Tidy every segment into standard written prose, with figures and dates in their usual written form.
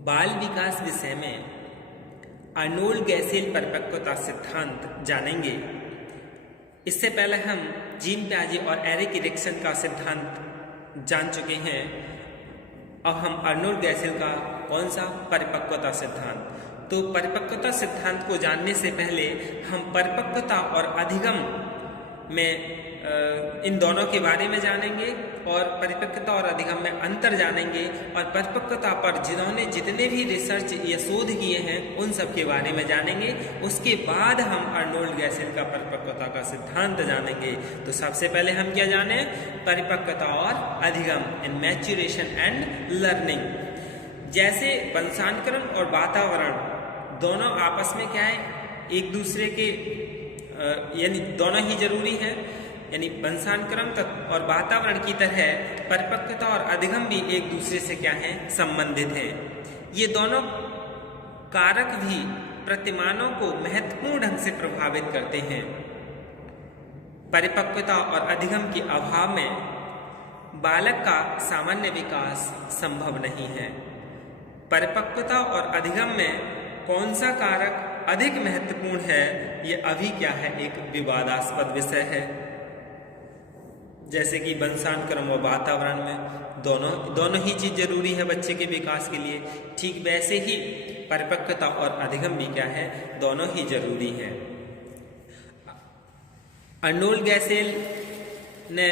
बाल विकास विषय में अर्नोल्ड गैसेल परिपक्वता सिद्धांत जानेंगे। इससे पहले हम जीन पियाजे और एरिक एरिक्सन का सिद्धांत जान चुके हैं। अब हम अर्नोल्ड गैसेल का कौन सा परिपक्वता सिद्धांत, तो परिपक्वता सिद्धांत को जानने से पहले हम परिपक्वता और अधिगम में इन दोनों के बारे में जानेंगे और परिपक्वता और अधिगम में अंतर जानेंगे और परिपक्वता पर जिन्होंने जितने भी रिसर्च या शोध किए हैं उन सब के बारे में जानेंगे। उसके बाद हम अर्नोल्ड गैसेल का परिपक्वता का सिद्धांत जानेंगे। तो सबसे पहले हम क्या जाने, परिपक्वता और अधिगम इन मैच्योरेशन एंड लर्निंग। जैसे वंशानुक्रम और वातावरण दोनों आपस में क्या है, एक दूसरे के यानी दोनों ही जरूरी है, यानी वंशानुक्रम तक और वातावरण की तरह परिपक्वता और अधिगम भी एक दूसरे से क्या है, संबंधित है। ये दोनों कारक भी प्रतिमानों को महत्वपूर्ण ढंग से प्रभावित करते हैं। परिपक्वता और अधिगम के अभाव में बालक का सामान्य विकास संभव नहीं है। परिपक्वता और अधिगम में कौन सा कारक अधिक महत्वपूर्ण है, ये अभी क्या है, एक विवादास्पद विषय है। जैसे कि वंशानुक्रम और वातावरण में दोनों ही चीज जरूरी है बच्चे के विकास के लिए, ठीक वैसे ही परिपक्वता और अधिगम भी क्या है, दोनों ही जरूरी है। अर्नोल्ड गैसेल ने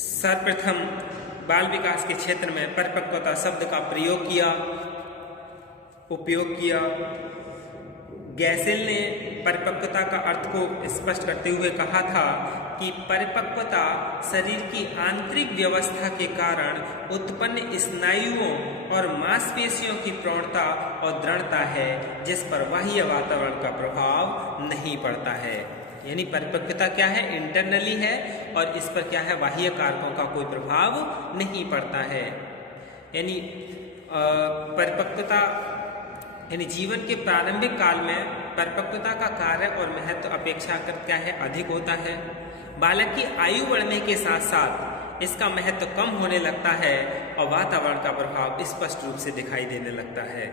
सर्वप्रथम बाल विकास के क्षेत्र में परिपक्वता शब्द का उपयोग किया। गैसेल ने परिपक्वता का अर्थ को स्पष्ट करते हुए कहा था कि परिपक्वता शरीर की आंतरिक व्यवस्था के कारण उत्पन्न स्नायुओं और मांसपेशियों की प्रौढ़ता और दृढ़ता है, जिस पर बाह्य वातावरण का प्रभाव नहीं पड़ता है। यानी परिपक्वता क्या है, इंटरनली है और इस पर क्या है, बाह्य कारकों का कोई प्रभाव नहीं पड़ता है। यानी परिपक्वता यानी जीवन के प्रारंभिक काल में परिपक्वता का कार्य और महत्व अपेक्षाकृत क्या है, अधिक होता है। बालक की आयु बढ़ने के साथ साथ इसका महत्व कम होने लगता है और वातावरण का प्रभाव स्पष्ट रूप से दिखाई देने लगता है।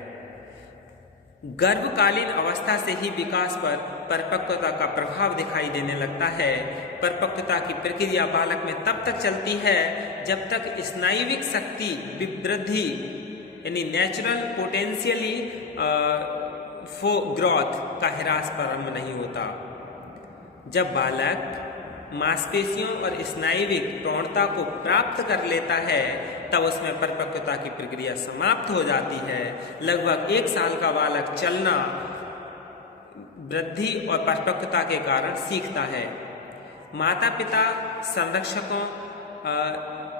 गर्भकालीन अवस्था से ही विकास पर परिपक्वता का प्रभाव दिखाई देने लगता है। परिपक्वता की प्रक्रिया बालक में तब तक चलती है जब तक स्नायुविक शक्ति वृद्धि यानी नेचुरल पोटेंशियली फॉर ग्रोथ का ह्रास प्रारंभ नहीं होता। जब बालक मांसपेशियों और स्नायुविक प्रौढ़ता को प्राप्त कर लेता है तब उसमें परिपक्वता की प्रक्रिया समाप्त हो जाती है। लगभग 1 साल का बालक चलना वृद्धि और परिपक्वता के कारण सीखता है। माता पिता, संरक्षकों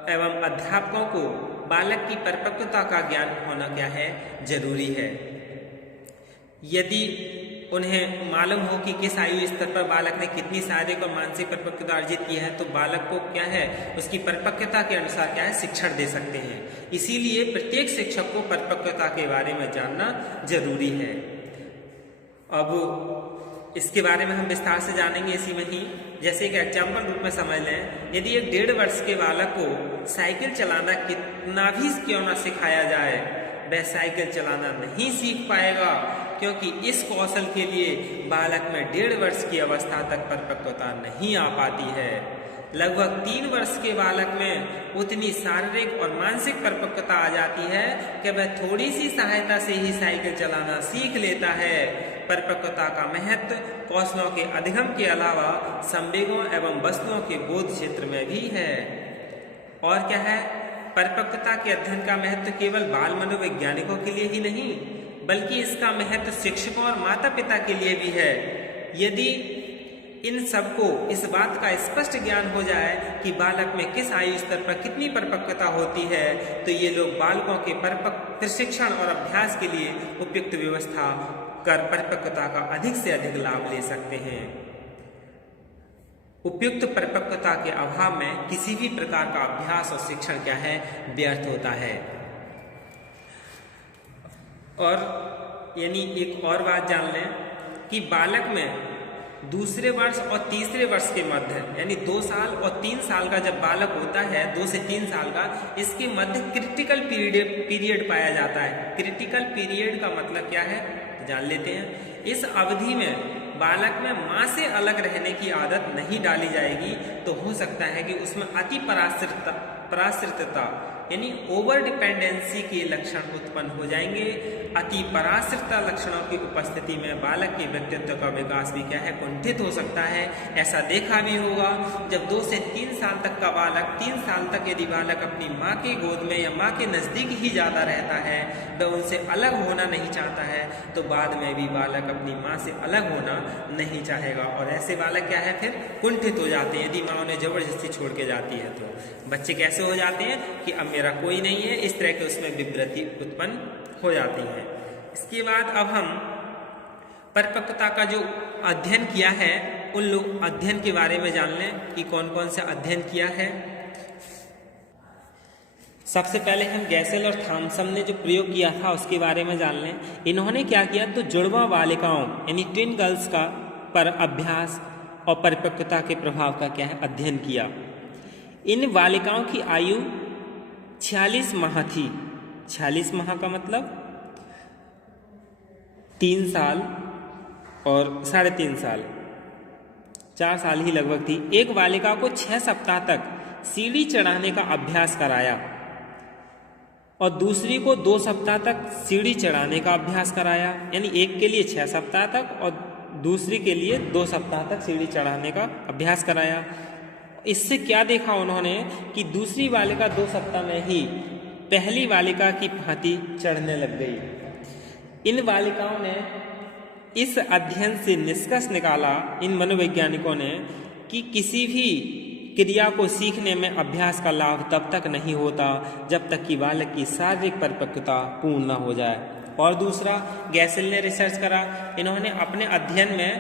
एवं अध्यापकों को बालक की परिपक्वता का ज्ञान होना क्या है, जरूरी है। यदि उन्हें मालूम हो कि किस आयु स्तर पर बालक ने कितनी शारीरिक और मानसिक परिपक्वता अर्जित की है, तो बालक को क्या है, उसकी परिपक्वता के अनुसार क्या है, शिक्षण दे सकते हैं। इसीलिए प्रत्येक शिक्षक को परिपक्वता के बारे में जानना जरूरी है। अब इसके बारे में हम विस्तार से जानेंगे इसी में ही। जैसे एक एग्जाम्पल रूप में समझ लें, यदि एक 1.5 वर्ष के बालक को साइकिल चलाना कितना भी क्यों ना सिखाया जाए, वह साइकिल चलाना नहीं सीख पाएगा, क्योंकि इस कौशल के लिए बालक में 1.5 वर्ष की अवस्था तक परिपक्वता नहीं आ पाती है। लगभग 3 वर्ष के बालक में उतनी शारीरिक और मानसिक परिपक्वता आ जाती है कि वह थोड़ी सी सहायता से ही साइकिल चलाना सीख लेता है। परिपक्वता का महत्व कौशलों के अधिगम के अलावा संवेगों एवं वस्तुओं के बोध क्षेत्र में भी है। और क्या है, परिपक्वता के अध्ययन का महत्व केवल बाल मनोवैज्ञानिकों के लिए ही नहीं, बल्कि इसका महत्व शिक्षकों और माता पिता के लिए भी है। यदि इन सबको इस बात का स्पष्ट ज्ञान हो जाए कि बालक में किस आयु स्तर पर कितनी परिपक्वता होती है, तो ये लोग बालकों के प्रशिक्षण और अभ्यास के लिए उपयुक्त व्यवस्था कर परिपक्वता का अधिक से अधिक लाभ ले सकते हैं। उपयुक्त परिपक्वता के अभाव में किसी भी प्रकार का अभ्यास और शिक्षण क्या है, व्यर्थ होता है। और यानी एक और बात जान लें कि बालक में दूसरे वर्ष और तीसरे वर्ष के मध्य, यानी 2 साल और 3 साल का जब बालक होता है, 2 से 3 साल का, इसके मध्य क्रिटिकल पीरियड पाया जाता है। क्रिटिकल पीरियड का मतलब क्या है जान लेते हैं। इस अवधि में बालक में मां से अलग रहने की आदत नहीं डाली जाएगी, तो हो सकता है कि उसमें अति पराश्रितता यानी ओवर डिपेंडेंसी के लक्षण उत्पन्न हो जाएंगे। अति पराश्रितता लक्षणों की उपस्थिति में बालक के व्यक्तित्व का विकास भी क्या है कुंठित हो सकता है। ऐसा देखा भी होगा जब 2 से 3 साल तक का बालक, 3 साल तक यदि बालक अपनी माँ के गोद में या माँ के नज़दीक ही ज़्यादा रहता है, वह उनसे अलग होना नहीं चाहता है, तो बाद में भी बालक अपनी माँ से अलग होना नहीं चाहेगा। और ऐसे बालक क्या है फिर कुंठित हो जाते हैं यदि माँ उन्हें जबरदस्ती छोड़ के जाती है। तो बच्चे कैसे हो जाते हैं कि अब मेरा कोई नहीं है, इस तरह के उसमें विवृत्ति उत्पन्न हो जाती है। इसके बाद अब हम परिपक्वता का जो अध्ययन किया है उन लोग अध्ययन के बारे में जान लें कि कौन कौन सा अध्ययन किया है। सबसे पहले हम गैसेल और थॉमसन ने जो प्रयोग किया था उसके बारे में जान लें। इन्होंने क्या किया, तो जुड़वा बालिकाओं यानी ट्विन गर्ल्स का पर अभ्यास और परिपक्वता के प्रभाव का क्या है अध्ययन किया। इन बालिकाओं की आयु 46 माह थी। 46 माह का मतलब 3 साल और 3.5 साल, 4 साल ही लगभग थी। एक बालिका को 6 सप्ताह तक सीढ़ी चढ़ाने का अभ्यास कराया और दूसरी को 2 सप्ताह तक सीढ़ी चढ़ाने का अभ्यास कराया, यानी एक के लिए 6 सप्ताह तक और दूसरी के लिए 2 सप्ताह तक सीढ़ी चढ़ाने का अभ्यास कराया। इससे क्या देखा उन्होंने कि दूसरी बालिका 2 सप्ताह में ही पहली बालिका की भांति चढ़ने लग गई। इन बालिकाओं ने इस अध्ययन से निष्कर्ष निकाला, इन मनोवैज्ञानिकों ने, कि किसी भी क्रिया को सीखने में अभ्यास का लाभ तब तक नहीं होता जब तक कि बालक की शारीरिक परिपक्वता पूर्ण न हो जाए। और दूसरा, गैसेल ने रिसर्च करा। इन्होंने अपने अध्ययन में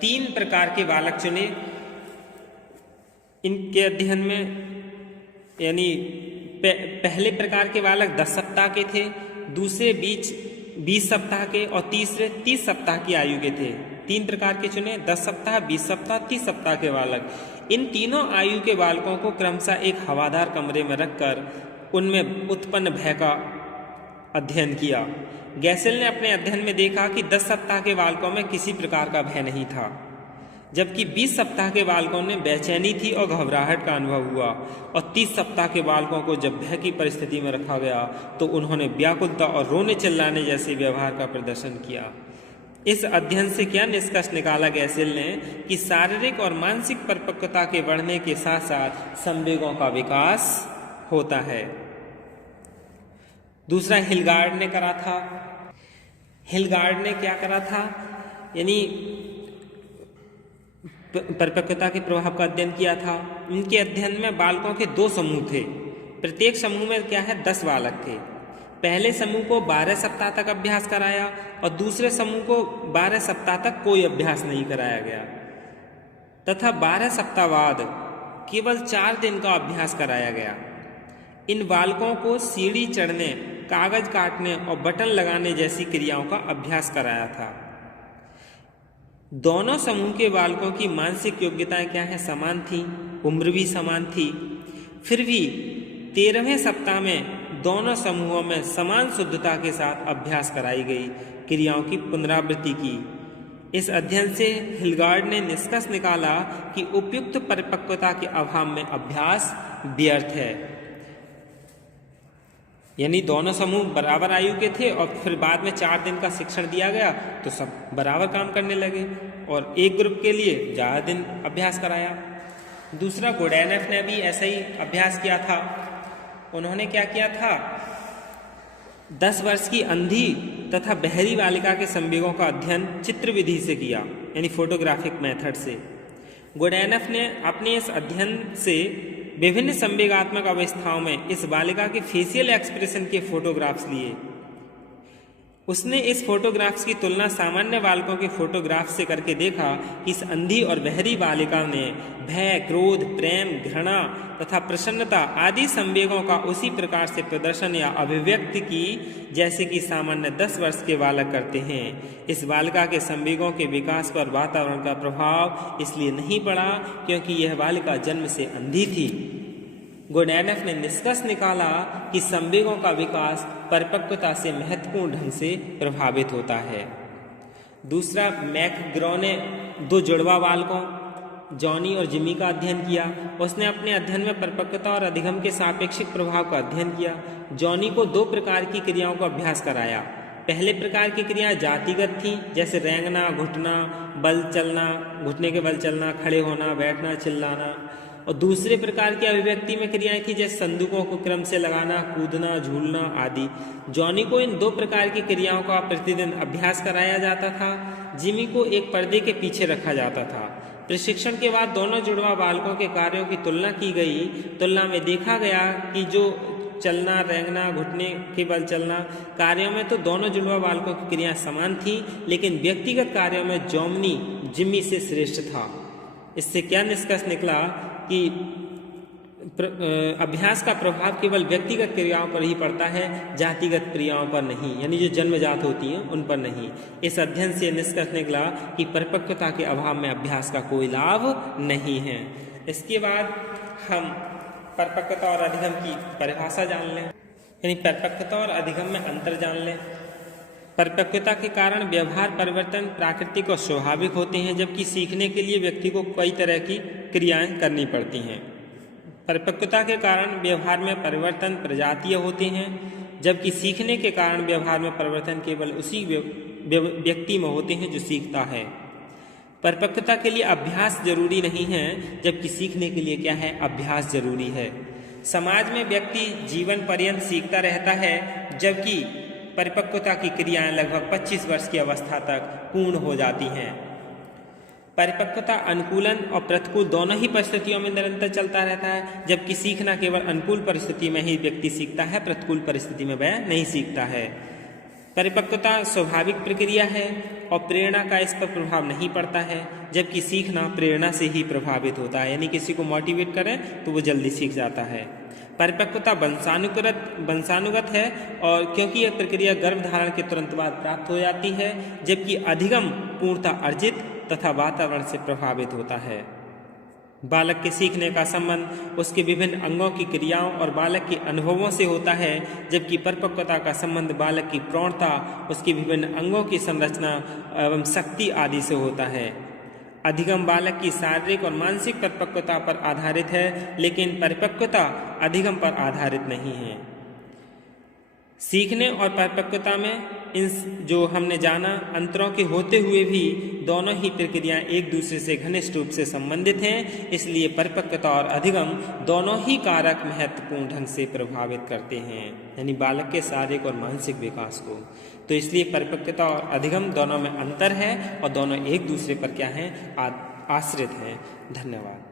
3 प्रकार के बालक चुने। इनके अध्ययन में यानी पहले प्रकार के बालक 10 सप्ताह के थे, दूसरे 20 सप्ताह के और तीसरे 30 सप्ताह की आयु के थे। 3 प्रकार के चुने, 10 सप्ताह, 20 सप्ताह, 30 सप्ताह के बालक। इन तीनों आयु के बालकों को क्रमशः एक हवादार कमरे में रखकर उनमें उत्पन्न भय का अध्ययन किया। गैसेल ने अपने अध्ययन में देखा कि 10 सप्ताह के बालकों में किसी प्रकार का भय नहीं था, जबकि 20 सप्ताह के बालकों ने बेचैनी थी और घबराहट का अनुभव हुआ। और 30 सप्ताह के बालकों को जब भय की परिस्थिति में रखा गया तो उन्होंने व्याकुलता और रोने चिल्लाने जैसे व्यवहार का प्रदर्शन किया। इस अध्ययन से क्या निष्कर्ष निकाला गैसेल ने कि शारीरिक और मानसिक परिपक्वता के बढ़ने के साथ साथ संवेगों का विकास होता है। दूसरा हिलगार्ड ने करा था। हिलगार्ड ने क्या करा था, यानी परिपक्वता के प्रभाव का अध्ययन किया था। इनके अध्ययन में बालकों के 2 समूह थे। प्रत्येक समूह में क्या है 10 बालक थे। पहले समूह को 12 सप्ताह तक अभ्यास कराया और दूसरे समूह को 12 सप्ताह तक कोई अभ्यास नहीं कराया गया तथा 12 सप्ताह बाद केवल 4 दिन का अभ्यास कराया गया। इन बालकों को सीढ़ी चढ़ने, कागज काटने और बटन लगाने जैसी क्रियाओं का अभ्यास कराया था। दोनों समूह के बालकों की मानसिक योग्यताएं क्या है समान थी, उम्र भी समान थी। फिर भी 13वें सप्ताह में दोनों समूहों में समान शुद्धता के साथ अभ्यास कराई गई क्रियाओं की पुनरावृत्ति की। इस अध्ययन से हिलगार्ड ने निष्कर्ष निकाला कि उपयुक्त परिपक्वता के अभाव में अभ्यास व्यर्थ है। यानी दोनों समूह बराबर आयु के थे और फिर बाद में 4 दिन का शिक्षण दिया गया तो सब बराबर काम करने लगे और एक ग्रुप के लिए ज़्यादा दिन अभ्यास कराया। दूसरा, गुडैनफ ने भी ऐसा ही अभ्यास किया था। उन्होंने क्या किया था, 10 वर्ष की अंधी तथा बहरी बालिका के संवेगों का अध्ययन चित्र विधि से किया, यानी फोटोग्राफिक मेथड से। गुडैनफ ने अपने इस अध्ययन से विभिन्न संवेगात्मक अवस्थाओं में इस बालिका के फेशियल एक्सप्रेशन के फोटोग्राफ्स लिए। उसने इस फोटोग्राफ्स की तुलना सामान्य बालकों के फोटोग्राफ से करके देखा कि इस अंधी और बहरी बालिका ने भय, क्रोध, प्रेम, घृणा तथा प्रसन्नता आदि संवेगों का उसी प्रकार से प्रदर्शन या अभिव्यक्ति की जैसे कि सामान्य 10 वर्ष के बालक करते हैं। इस बालिका के संवेगों के विकास पर वातावरण का प्रभाव इसलिए नहीं पड़ा क्योंकि यह बालिका जन्म से अंधी थी। गुडैनफ ने निष्कर्ष निकाला कि संवेगों का विकास परिपक्वता से महत्वपूर्ण ढंग से प्रभावित होता है। दूसरा, मैकग्रॉ ने 2 जुड़वा बालकों जॉनी और जिमी का अध्ययन किया। उसने अपने अध्ययन में परिपक्वता और अधिगम के सापेक्षिक प्रभाव का अध्ययन किया। जॉनी को 2 प्रकार की क्रियाओं का अभ्यास कराया। पहले प्रकार की क्रियाएं जातिगत थीं, जैसे रेंगना, घुटना, बल चलना, घुटने के बल चलना, खड़े होना, बैठना, चिल्लाना। और दूसरे प्रकार की अभिव्यक्ति में क्रियाएं थी, जैसे संदूकों को क्रम से लगाना, कूदना, झूलना आदि। जॉनी को इन 2 प्रकार की क्रियाओं का प्रतिदिन अभ्यास कराया जाता था। जिमी को एक पर्दे के पीछे रखा जाता था। प्रशिक्षण के बाद दोनों जुड़वा बालकों के कार्यों की तुलना की गई। तुलना में देखा गया कि जो चलना, रेंगना, घुटने के बल चलना कार्यों में तो दोनों जुड़वा बालकों की क्रियाएं समान थी, लेकिन व्यक्तिगत कार्यों में जॉनी जिमी से श्रेष्ठ था। इससे क्या निष्कर्ष निकला कि अभ्यास का प्रभाव केवल व्यक्तिगत क्रियाओं पर ही पड़ता है, जातिगत क्रियाओं पर नहीं, यानी जो जन्मजात होती हैं उन पर नहीं। इस अध्ययन से निष्कर्ष निकला कि परिपक्वता के अभाव में अभ्यास का कोई लाभ नहीं है। इसके बाद हम परिपक्वता और अधिगम की परिभाषा जान लें, यानी परिपक्वता और अधिगम में अंतर जान लें। परिपक्वता के कारण व्यवहार परिवर्तन प्राकृतिक और स्वाभाविक होते हैं, जबकि सीखने के लिए व्यक्ति को कई तरह की क्रियाएं करनी पड़ती हैं। परिपक्वता के कारण व्यवहार में परिवर्तन प्रजातीय होते हैं, जबकि सीखने के कारण व्यवहार में परिवर्तन केवल उसी व्यक्ति में होते हैं जो सीखता है। परिपक्वता के लिए अभ्यास जरूरी नहीं है, जबकि सीखने के लिए क्या है, अभ्यास जरूरी है। समाज में व्यक्ति जीवन पर्यंत सीखता रहता है, जबकि परिपक्वता की क्रियाएं लगभग 25 वर्ष की अवस्था तक पूर्ण हो जाती हैं। परिपक्वता अनुकूलन और प्रतिकूल दोनों ही परिस्थितियों में निरंतर चलता रहता है, जबकि सीखना केवल अनुकूल परिस्थिति में ही व्यक्ति सीखता है, प्रतिकूल परिस्थिति में वह नहीं सीखता है। परिपक्वता स्वाभाविक प्रक्रिया है और प्रेरणा का इस पर प्रभाव नहीं पड़ता है, जबकि सीखना प्रेरणा से ही प्रभावित होता है, यानी किसी को मोटिवेट करें तो वो जल्दी सीख जाता है। परिपक्वता वंशानुगत है और क्योंकि यह प्रक्रिया गर्भधारण के तुरंत बाद प्राप्त हो जाती है, जबकि अधिगम पूर्णतः अर्जित तथा वातावरण से प्रभावित होता है। बालक के सीखने का संबंध उसके विभिन्न अंगों की क्रियाओं और बालक के अनुभवों से होता है, जबकि परिपक्वता का संबंध बालक की प्रौढ़ता, उसके विभिन्न अंगों की संरचना एवं शक्ति आदि से होता है। अधिगम बालक की शारीरिक और मानसिक परिपक्वता पर आधारित है, लेकिन परिपक्वता अधिगम पर आधारित नहीं है। सीखने और परिपक्वता में इन जो हमने जाना अंतरों के होते हुए भी दोनों ही प्रक्रियाएं एक दूसरे से घनिष्ठ रूप से संबंधित हैं, इसलिए परिपक्वता और अधिगम दोनों ही कारक महत्वपूर्ण ढंग से प्रभावित करते हैं, यानी बालक के शारीरिक और मानसिक विकास को। तो इसलिए परिपक्वता और अधिगम दोनों में अंतर है और दोनों एक दूसरे पर क्या हैं, आश्रित हैं। धन्यवाद।